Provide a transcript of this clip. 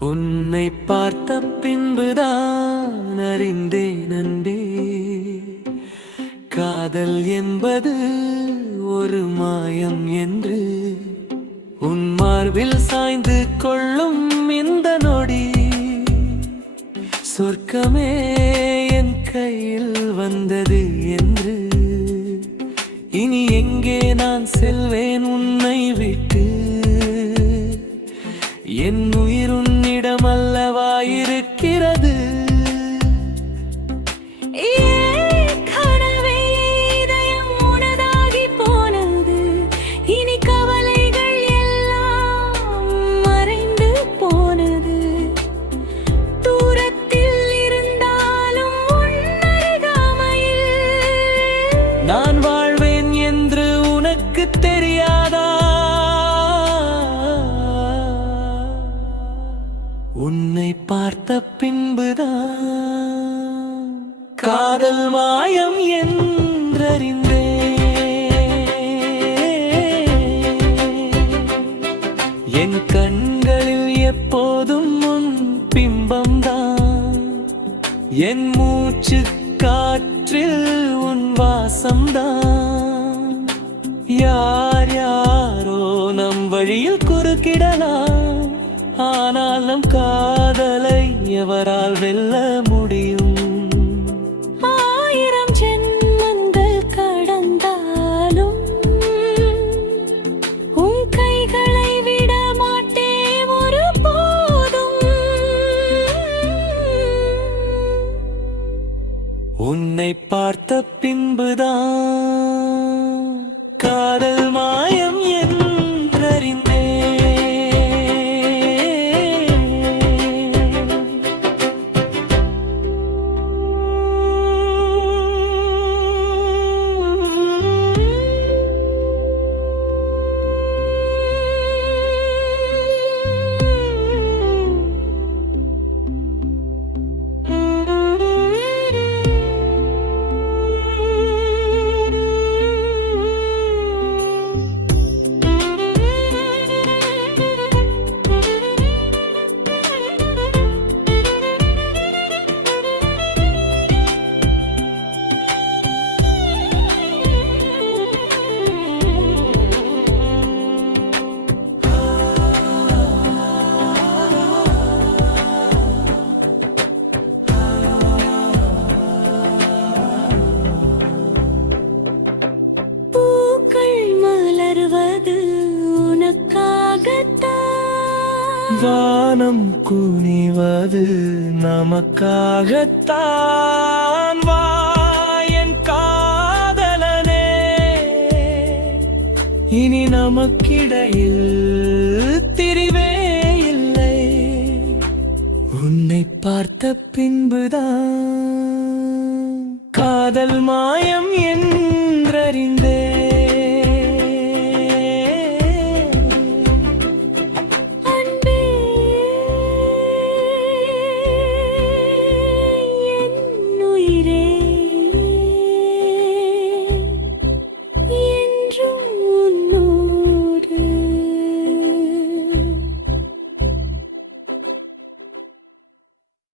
உன்னை பார்த்த பின்புதான் அறிந்தேன் நண்பே. காதல் என்பது ஒரு மாயம் என்று உன்மார்பில் சாய்ந்து கொள்ளும் இந்த நொடி. சொர்க்கமே என் கையில் வந்தது என்று இனி எங்கே நான் செல்வேன் உன்னை விட்டு? என் உயிர் நான் வாழ்வேன் என்று உனக்கு தெரியாதா? உன்னை பார்த்த பின்புதான் காதல் மாயம் என்றறிந்தே. என் கண்களில் எப்போதும் முன் பிம்பம்தான். என் மூச்சு காற்றில் உன் வாசம்தான். யார் யாரோ நம் வழியில் குறுக்கிடலாம். ஆனால் நம் காதலை எவரால் வெல்ல முடியும்? உனக்காகத்தான் வானம் குனிவது நமக்காகத்தான். வா என் காதலனே. இனி நமக்கிடையில் திரிவே இல்லை. உன்னை பார்த்த பின்புதான் காதல் மாயம் என்றறிந்த